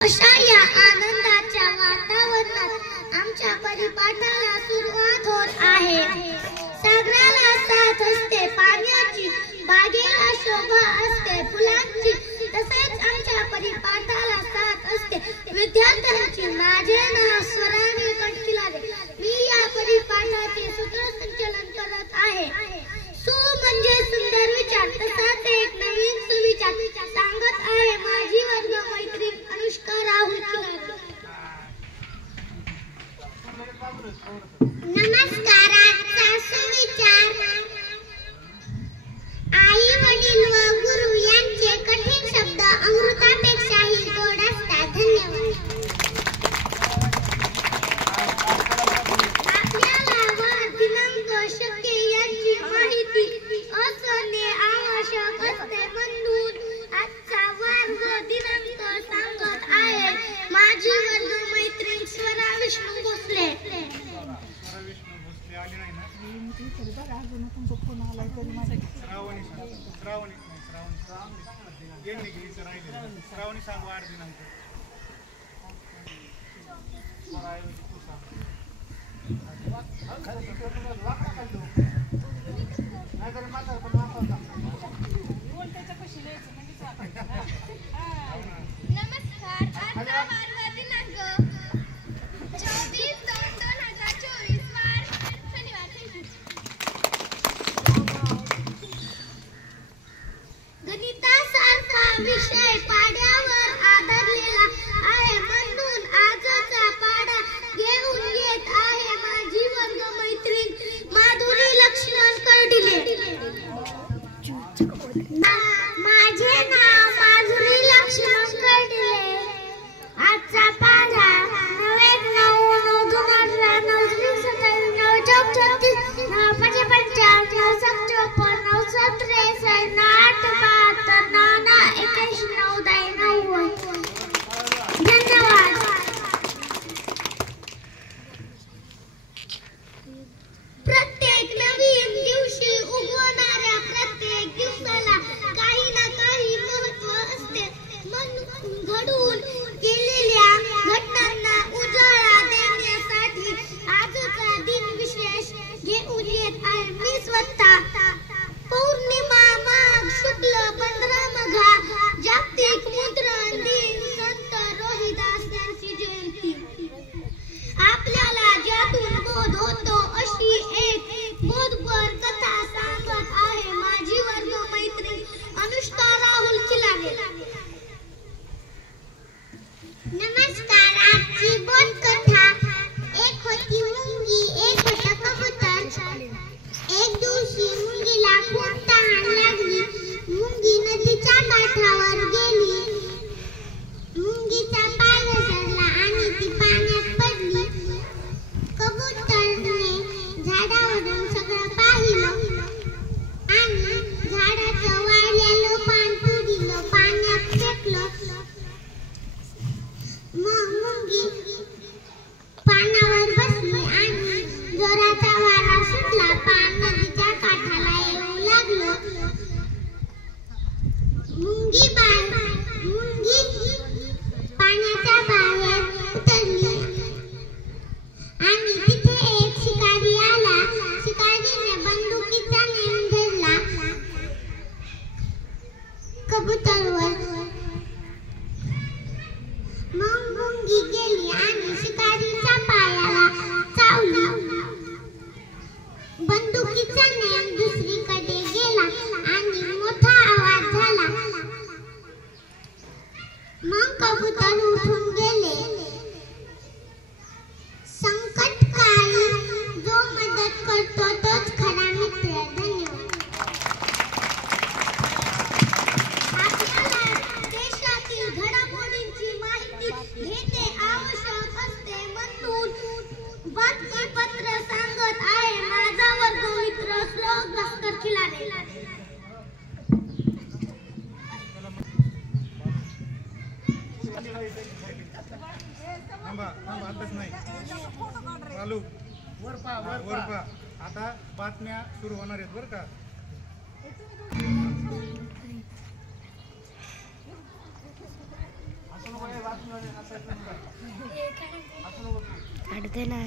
अशा या आनंदाच्या वातावरणात आमच्या परिपाठाला सुरुवात होत आहे। सागराला साथ असते पाण्याची, बागेला शोभा असते फुलांची, तसेच आमच्या परिपाठाला साथ असते विद्यार्थ्यांची। माझे नाव स्वरानी कटकिलारे, मी या परिपाठाचे सूत्रसंचालन करत आहे। सु म्हणजे सुंदर विचार, तसाच एक नवीन सुविचार सांगत आहे माझी वर्ग मैत्रीण अनुष्का राहुल खिलारे। नमस्काराचा सुविचार, आई वडील व गुरु यांचे कठीण शब्द अमृतापेक्षाही गोड असतात। धन्यवाद। आपल्याला वार दिनांक शक्य यांची माहिती असणे आवश्यक असते, म्हणून आजचा वार व दिनांक सांगत आहे माझी वर्ग मैत्रीण स्वरा विष्णू भोसले। श्रावणी सांग वार दिनांक। नमस्कार, आजचा वार व दिनांक 24/2/2024 वार शनिवार। गणितासारखा विषय पाड्यावर आधारलेला आहे, म्हणून आजचा पाडा घेऊन येत आहे माझी वर्ग मैत्रीण माधुरी लक्ष्मण कर्डिले। माझे नाव माधुरी लक्ष्मण कर्डिले। आजचा पाडा 9 प्रत्येक नवीन दिवशी उगवणाऱ्या प्रत्येक दिवसाला काही ना काही महत्त्व असते, म्हणून घडून गेलेल्या घटनांना उजाळा देण्यासाठी आजचा दिन विशेष घेऊन येत आहे मी स्वतः। पौर्णिमा माघ शुक्ल 15 मघा जागतिक मुद्रण दिन, संत रोहिदास यांची जयंती। आपल्याला ज्यातून बोध होतो अशी एक बोधपर कथा सांगत आहे माझी वर्ग मैत्रीण अनुष्का राहुल खिलारे। नमस्कार, आजची बोधकथा। एक होती मुंगी, एक होता कबूतर। एक दिवशी मुंगीला खूप तहान लागली। मुंगी नदीच्या काठावर गेली। मुंगीचा पाय घसरला आणि ती पाण्यात पडली। कबूतरने झाडावरून सगळं पाहिलं आणि झाडाचं वाळलेलं पान तुडीलं, पाण्यात फेकलं। मग मुंगी पानावर बसली आणि जोराचा वारा सुटला, पान नदीच्या काठाला येऊ लागलं। मुंगी पाण्याच्या बाहेर उतरली आणि तिथे एक शिकारी आला। शिकारीने बंदुकीचा नेम धरला कबूतरवर। मग मुंगी गेली आणि शिकारीच्या पायाला चावली। बंदुकीचा नेम दुसरीकडे गेला आणि मोठा आवाज झाला। मग कबूतर उठून गेले। संकटकाळी जो मदत करतो तोच खरा मित्र। धन्यवाद। आपल्याला देशातील घडामोडींची माहिती घेणे आवश्यक असते, म्हणून बातमीपत्र सांगत आहे माझा वर्ग मित्र श्लोक भास्कर खिलारे। आता बातम्या सुरू होणार आहेत बरं का। असं काढते ना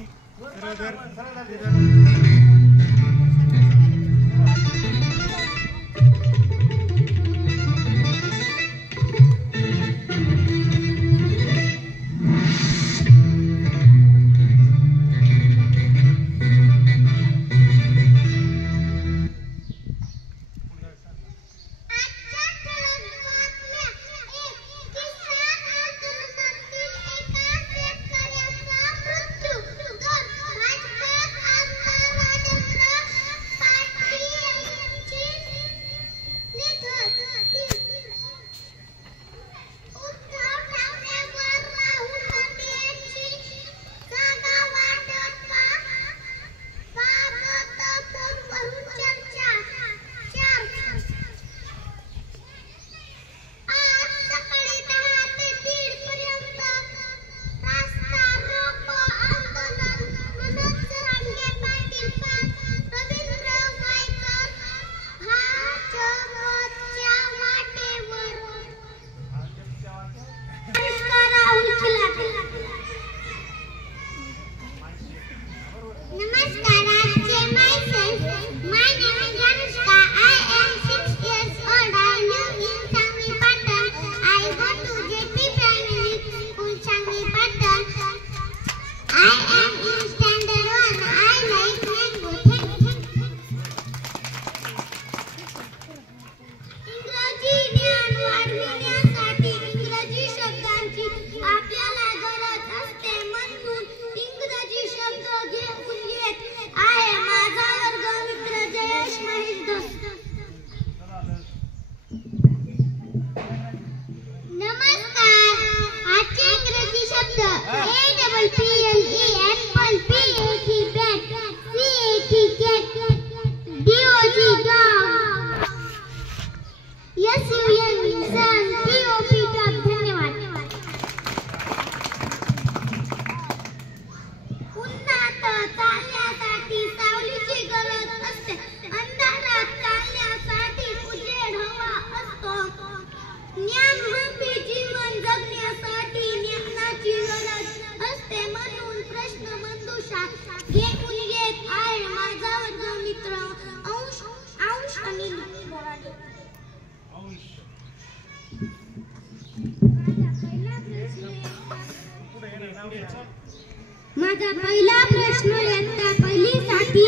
माझा पहिला प्रश्न इयत्ता पहिलीसाठी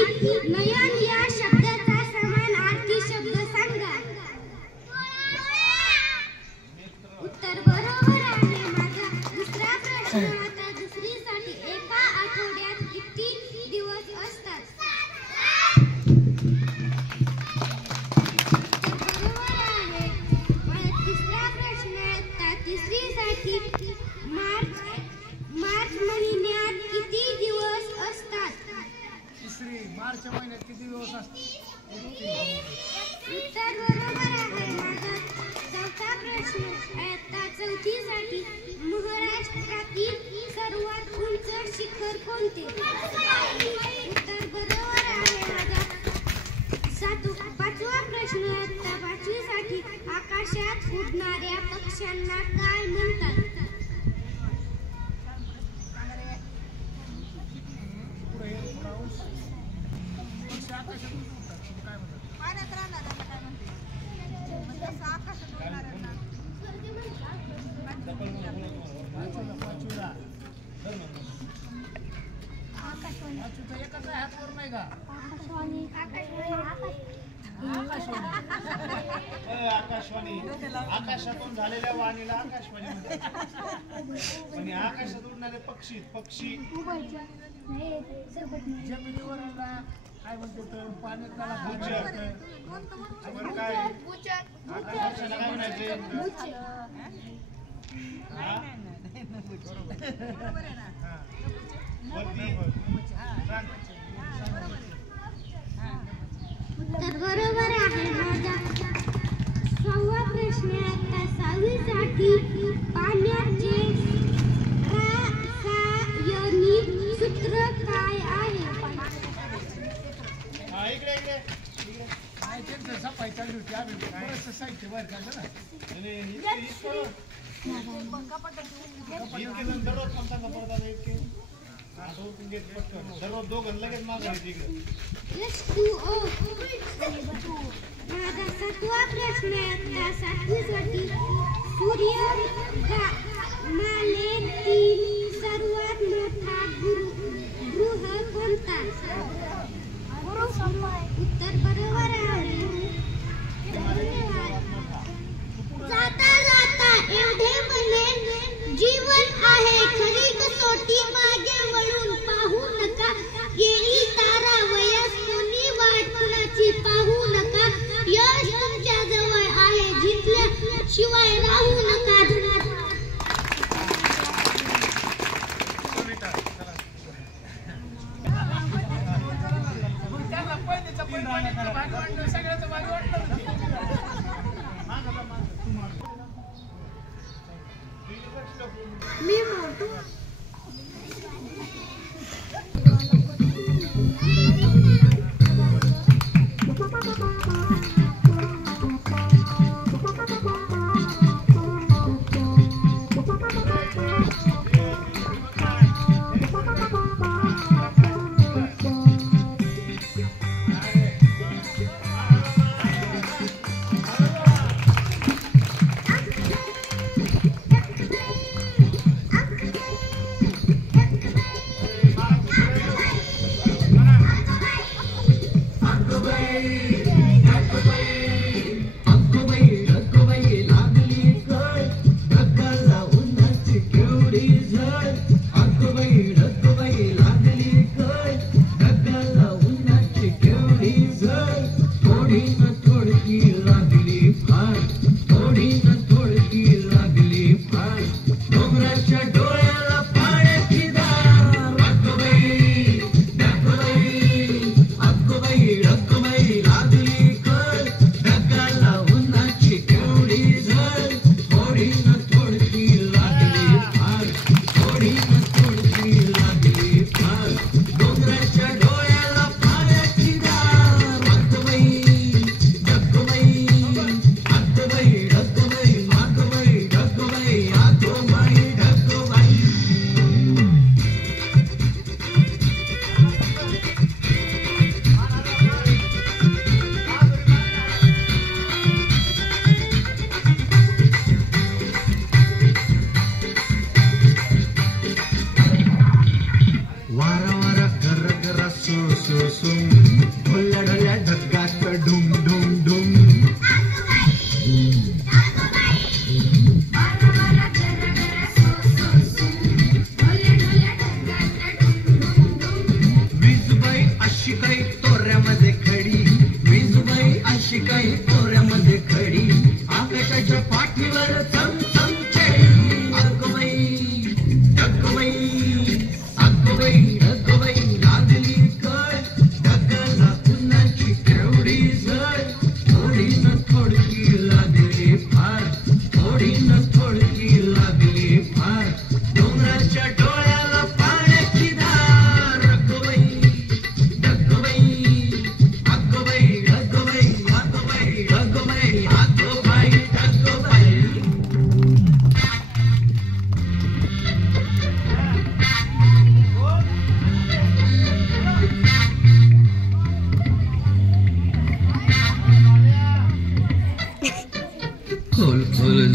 नयन या शब्दाचा समानार्थी शब्द सांगा. उत्तर बरोबर आहे. माझा दुसरा प्रश्न आता दुसरीसाठी एका आठवड्यात किती दिवस असतात? बरोबर आहे. माझा तिसरा प्रश्न इयत्ता तिसरीसाठी मार्च महिन्यात किती दिवस असतात? मार्च महिन्यात किती दिवस असतात? उत्तर बरोबर आहे. माझा चौथा प्रश्न इयत्ता चौथीसाठी महाराष्ट्रातील सर्वात उंच शिखर कोणते? उत्तर बरोबर आहे. माझा पाचवा प्रश्न इयत्ता पाचवीसाठी आकाशात उडणाऱ्या पक्ष्यांना काय म्हणतात? आकाशवाणी. आकाशातून झालेल्या वाणीला आकाशवाणी म्हणतात. आणि आकाशात उडणारे पक्षी जमिनीवर काय म्हणतो तर पाण्यात त्याला काय आकाशाला काय म्हणायचे? तर बरोबर आहे. माझा 6वा प्रश्न आता 6वीसाठी पाण्याचे रासायनिक सूत्र काय आहे? सफाई चालू होती. आम्ही साहित्य बाहेर काढलं ना. इतके जण दररोज म्हणतात का परत आता इतके असं उठून घेत पटकन दररोज दोघं लगेच मागायचे इकडे माझा 7वा प्रश्न इयत्ता 7वीसाठी सूर्यमालेतील सर्वात मोठा ग्रह कोणता? उत्तर बरोबर आहे. जाता जाता एवढे म्हणेन जीवन आहे खरी कसोटी मागे वळून पाहू नका गेली तारा वयास कोणी वाट कुणाची पाहू नका यश तुमच्या जवळ आहे जिंकल्या शिवाय राहू नका. मी मोठू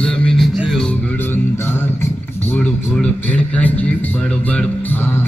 जमिनीचे उघडून दार बुड बुड बेडकाची बडबड फार